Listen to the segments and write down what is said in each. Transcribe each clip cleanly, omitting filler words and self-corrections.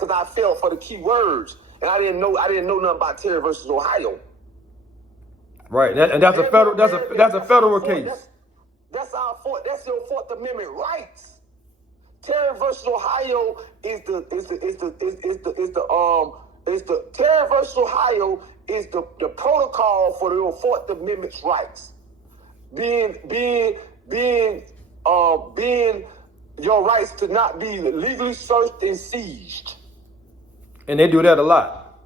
because I fell for the key words, and I didn't know nothing about Terry versus Ohio. Right, and that's a federal case. That's our your Fourth Amendment rights. Terry versus Ohio is the Terry versus Ohio is the protocol for the Fourth Amendment's rights. Being your rights to not be legally searched and seized. And they do that a lot.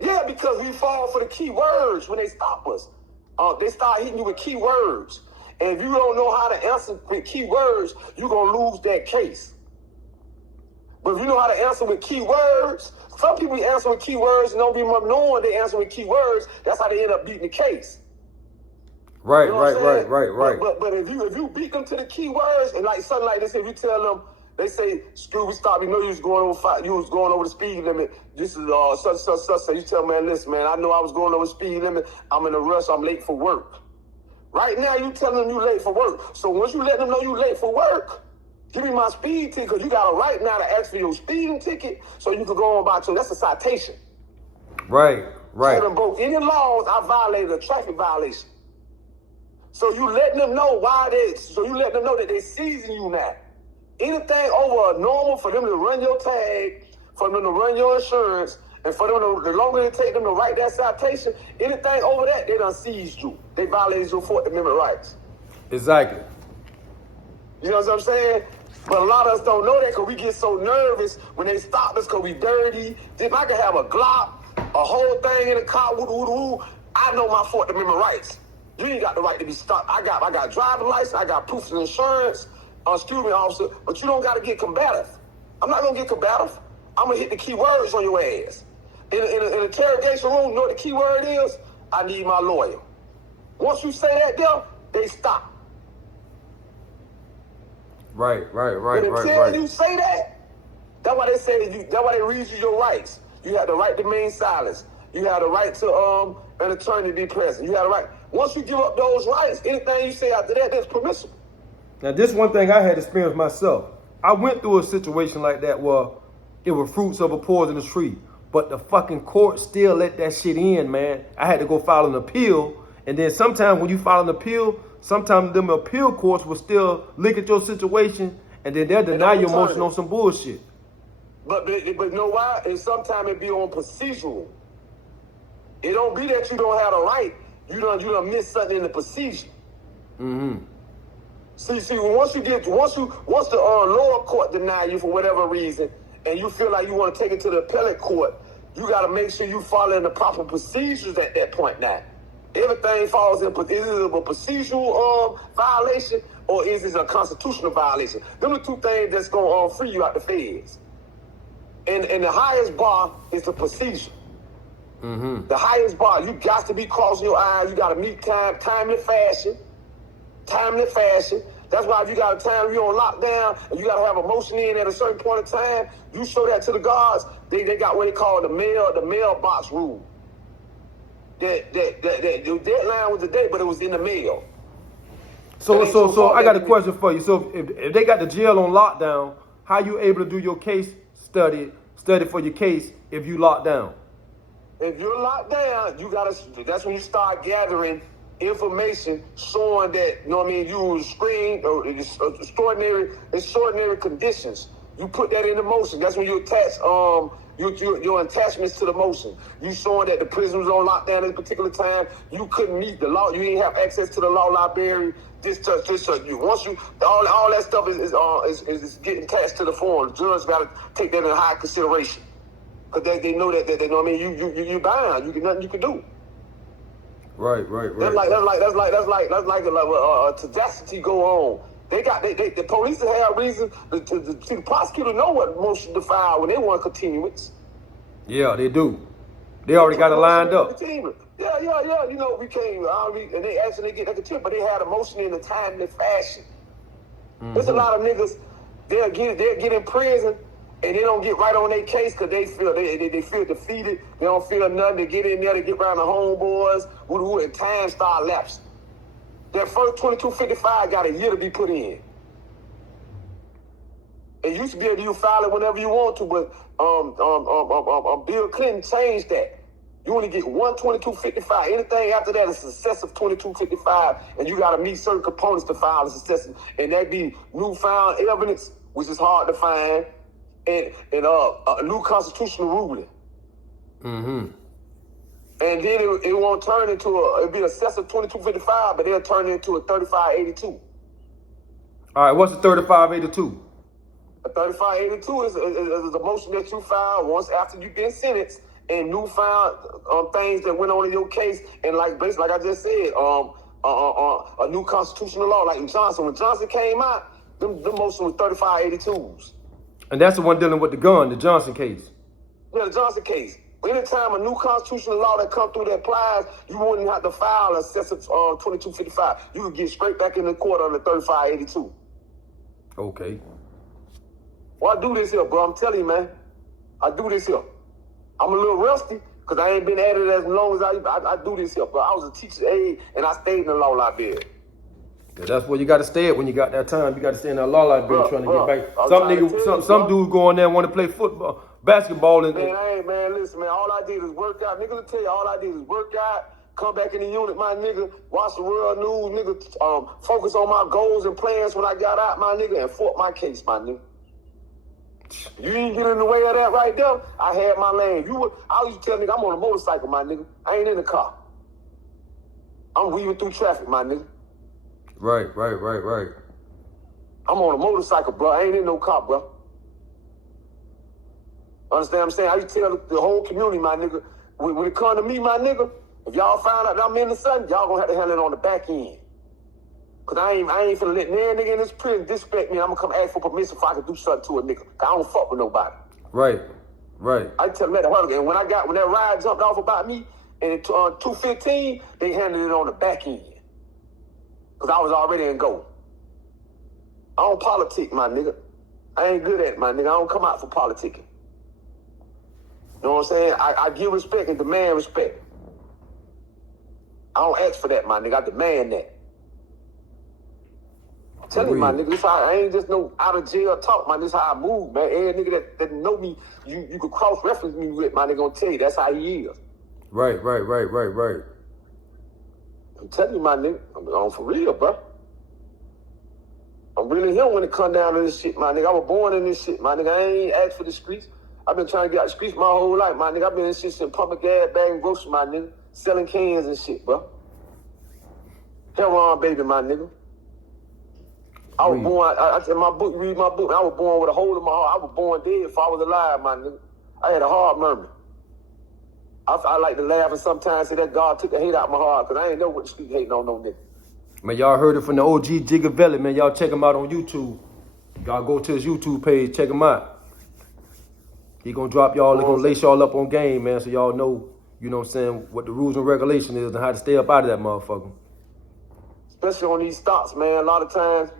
Yeah, because we fall for the key words when they stop us. They start hitting you with key words. And if you don't know how to answer with key words, you're going to lose that case. But if you know how to answer with key words, some people answer with key words and don't be knowing they answer with key words. That's how they end up beating the case. Right, you know right. But if you beat them to the key words, and like something like this, if you tell them, they say, "Screw, we stop. You know you was going over the speed limit. This is such. So you tell man, listen, man, I know I was going over the speed limit. I'm in a rush. I'm late for work. Right now, you telling them you late for work. So once you let them know you late for work, give me my speed ticket. Cause you got a right now to ask for your speeding ticket, so you can go on about your. That's a citation. Right. Tell them broke any laws. I violated a traffic violation. So you letting them know you letting them know that they seizing you now. Anything over a normal for them to run your tag, for them to run your insurance, and for them the longer it take them to write that citation, anything over that, they done seized you. They violated your Fourth Amendment rights. Exactly. You know what I'm saying? But a lot of us don't know that because we get so nervous when they stop us because we dirty. If I can have a Glock, a whole thing in the car, I know my Fourth Amendment rights. You ain't got the right to be stopped. I got driving license, I got proof of insurance, excuse me, officer, but you don't got to get combative. I'm not going to get combative. I'm going to hit the key words on your ass. In an interrogation room, you know what the key word is? I need my lawyer. Once you say that there, they stop. Right. But until you say that, that's why they say, that's why they read you your rights. You have the right to remain silent. You have the right to an attorney to be present. You have the right. Once you give up those rights, anything you say after that, that's permissible. Now, this one thing I had experienced myself. I went through a situation like that where it was fruits of a poisonous tree, but the fucking court still let that shit in, man. I had to go file an appeal, and then sometimes when you file an appeal, sometimes them appeal courts will still look at your situation, and then they'll deny your motion on some bullshit. But you know why? And sometimes it be on procedural. It don't be that you don't have the right. You done miss something in the procedure. Mm-hmm. See, once the lower court deny you for whatever reason, and you feel like you want to take it to the appellate court, you got to make sure you follow the proper procedures at that point. Now, everything falls in. Is it a procedural violation or is it a constitutional violation? Them are two things that's gonna free you out the feds. And the highest bar is the procedure. Mm-hmm. The highest bar, you got to be crossing your eyes. You got to meet timely fashion. That's why if you got a time you're on lockdown and you got to have a motion in at a certain point in time, you show that to the guards. They got what they call the mailbox rule. The deadline was the day, but it was in the mail. So I got a question for you. So if they got the jail on lockdown, how you able to do your case study for your case if you locked down? If you're locked down, that's when you start gathering information showing that, you know what I mean, you was screened or extraordinary conditions. You put that into motion. That's when you attach your attachments to the motion. You showing that the prison was on lockdown at a particular time. You couldn't meet the law. You didn't have access to the law library. Once you all that stuff is getting attached to the form. The judge got to take that into high consideration. Because they know that they know what I mean. You bound. Nothing you can do. Right. That's like a tenacity go on. The police have reason the prosecutor know what motion to file when they want continuance. Yeah, they do. They already got it lined up. Yeah. You know, we came and they actually get that continuance, but they had a motion in a timely fashion. Mm-hmm. There's a lot of niggas they'll get in prison. And they don't get right on their case because they feel defeated. They don't feel nothing. They get in there to get around the homeboys, and time start lapsing. That first 2255 got a year to be put in. It used to be able to you file it whenever you want to, but Bill Clinton changed that. You only get 12255. Anything after that is excessive 2255, and you got to meet certain components to file as excessive, and that be newfound evidence, which is hard to find, and a new constitutional ruling. Mm-hmm. And then it won't turn into it'll be excessive 2255, but it'll turn into a 3582. All right, what's the 3582? A 3582 is a motion that you file once after you've been sentenced and newfound things that went on in your case, and basically, like I just said, a new constitutional law. Like in Johnson, when Johnson came out, the motion was 3582s. And that's the one dealing with the gun, the Johnson case. Yeah, the Johnson case. Anytime a new constitutional law that come through that applies, you wouldn't have to file excessive 2255. You could get straight back in the court on the 3582. Okay. Well, I do this here, bro. I'm telling you, man. I do this here. I'm a little rusty because I ain't been at it as long as I do this here, bro. I was a teacher's aide and I stayed in the law library. Yeah, that's where you got to stay at when you got that time. You got to stay in that law library trying to get back. Some dudes go in there and want to play football, basketball. And man, listen, man. All I did is work out. Nigga, to tell you, all I did is work out, come back in the unit, my nigga, watch the world news, nigga, focus on my goals and plans when I got out, my nigga, and fought my case, my nigga. You ain't get in the way of that right there. I had my lane. I used to tell nigga, I'm on a motorcycle, my nigga. I ain't in the car. I'm weaving through traffic, my nigga. Right. I'm on a motorcycle, bro. I ain't in no car, bro. Understand what I'm saying? I used to tell the whole community, my nigga, when it come to me, my nigga, if y'all find out that I'm in the sun, y'all gonna have to handle it on the back end. Cause I ain't finna let no nigga in this prison disrespect me. I'm gonna come ask for permission if I can do something to a nigga. Cause I don't fuck with nobody. Right. I tell them that a while ago. And when that ride jumped off about me, and in 215, they handled it on the back end. Cause I was already in goal. I don't politic, my nigga. I ain't good at it, my nigga. I don't come out for politicking. You know what I'm saying? I give respect and demand respect. I don't ask for that, my nigga. I demand that. I'm telling you, my nigga, this how I ain't just no out of jail talk, man. This how I move, man. Every nigga that know me, you could cross-reference me with, my nigga, gonna tell you that's how he is. Right. I'm telling you, my nigga, I'm for real, bro. I'm really him when it come down to this shit, my nigga. I was born in this shit, my nigga. I ain't asked for the streets. I've been trying to get out the streets my whole life, my nigga. I've been in shit since pumping gas, bagging groceries, my nigga. Selling cans and shit, bro. Heroin, baby, my nigga. I was born, I said my book, read my book. I was born with a hole in my heart. I was born dead if I was alive, my nigga. I had a heart murmur. I like to laugh and sometimes say that God took the hate out of my heart because I ain't know what the street hating on no nigga. Man, y'all heard it from the OG Jigavelli, man. Y'all check him out on YouTube. Y'all go to his YouTube page, check him out. He gonna drop y'all, he gonna lace y'all up on game, man, so y'all know, you know what I'm saying, what the rules and regulation is and how to stay up out of that motherfucker. Especially on these stops, man. A lot of time,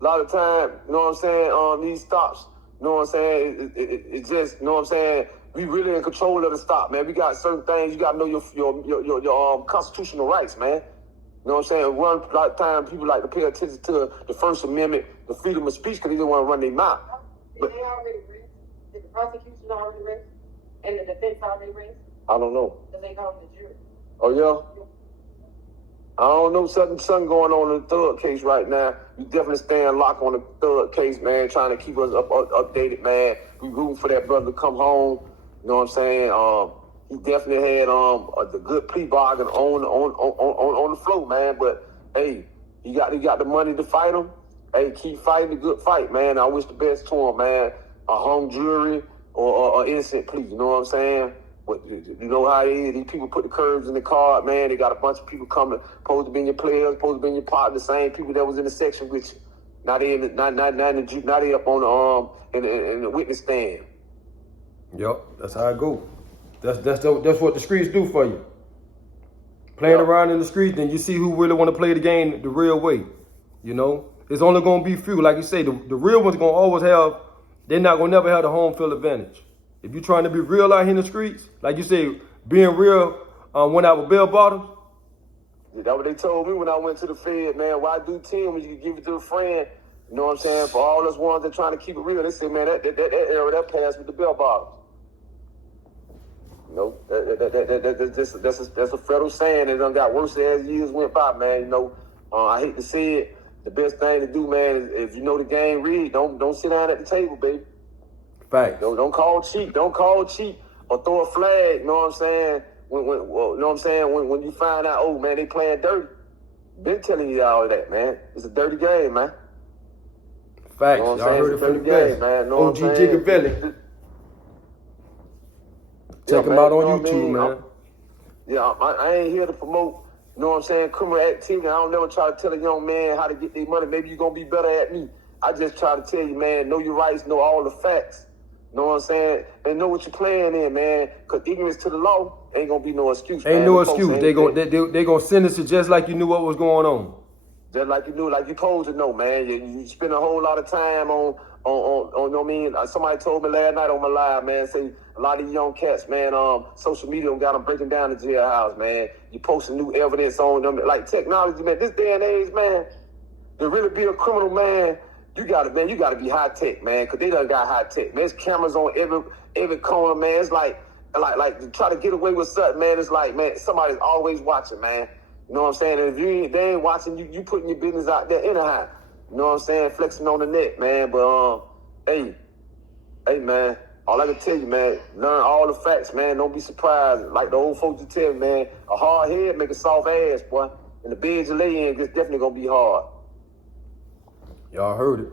you know what I'm saying, on these stops, you know what I'm saying, it just, you know what I'm saying, we really in control of the stop, man. We got certain things, you gotta know your constitutional rights, man. You know what I'm saying? One lot of time people like to pay attention to the First Amendment, the freedom of speech, because they don't want to run their mouth. Did they already raise? Did the prosecution already raise? And the defense already raised? I don't know. Because they called the jury. Oh, yeah? I don't know, something going on in the third case right now. We definitely staying locked on the third case, man, trying to keep us updated, man. We rooting for that brother to come home. You know what I'm saying? He definitely had the good plea bargain on the floor, man. But hey, he got the money to fight him. Hey, keep fighting the good fight, man. I wish the best to him, man. A hung jury or innocent plea. You know what I'm saying? But you know how it is. These people put the curves in the card, man. They got a bunch of people coming, supposed to be your players, supposed to be your partner, the same people that was in the section with you. Now they up on in the witness stand. Yep, that's how it go. That's what the streets do for you. Playing around in the streets, then you see who really want to play the game the real way. You know, it's only gonna be few. Like you say, the real ones gonna always have. They're not gonna never have the home field advantage. If you're trying to be real out here in the streets, like you say, being real went out with bell bottoms. That's what they told me when I went to the Fed, man. Why do 10 when you can give it to a friend You know what I'm saying? For all us ones that trying to keep it real, they say, man, that era, that passed with the bell bottoms. You know, that's a federal saying. It done got worse as years went by, man. You know, I hate to say it. The best thing to do, man, is if you know the game, read. Don't sit down at the table, baby. Facts. Don't call cheap. Don't call cheap or throw a flag. You know what I'm saying? When you know what I'm saying? When you find out, oh man, they playing dirty. Been telling you all that, man. It's a dirty game, man. Facts. You know what I'm Y'all saying? heard it It's a from the dirty best. game, man. You know OG what I'm saying? Gigavelli. Check him man, out you on know what I YouTube, mean? man. I ain't here to promote, you know what I'm saying, criminal activity. I don't never try to tell a young man how to get their money. Maybe you're going to be better at me. I just try to tell you, man, know your rights, know all the facts. You know what I'm saying? And know what you're playing in, man. Because ignorance to the law ain't going to be no excuse, man. Ain't no The folks excuse. ain't They gonna sentence you just like you knew what was going on. just like you knew, like you supposed to know, man. You spend a whole lot of time on you know what I mean? Somebody told me last night on my live, man, say a lot of these young cats, man, social media got them breaking down the jailhouse, man. You posting new evidence on them. Like technology, man, this day and age, man, to really be a criminal, man, you gotta be high tech, man, because they done got high tech. Man, there's cameras on every corner, man. It's like to try to get away with something, man. It's like, man, somebody's always watching, man. You know what I'm saying? And if they ain't watching, you putting your business out there anyhow. You know what I'm saying? Flexing on the net, man. But hey, man, all I can tell you, man, learn all the facts, man. Don't be surprised. Like the old folks would tell me, man, a hard head make a soft ass, boy. And the bed you lay in is definitely gonna be hard. Y'all heard it.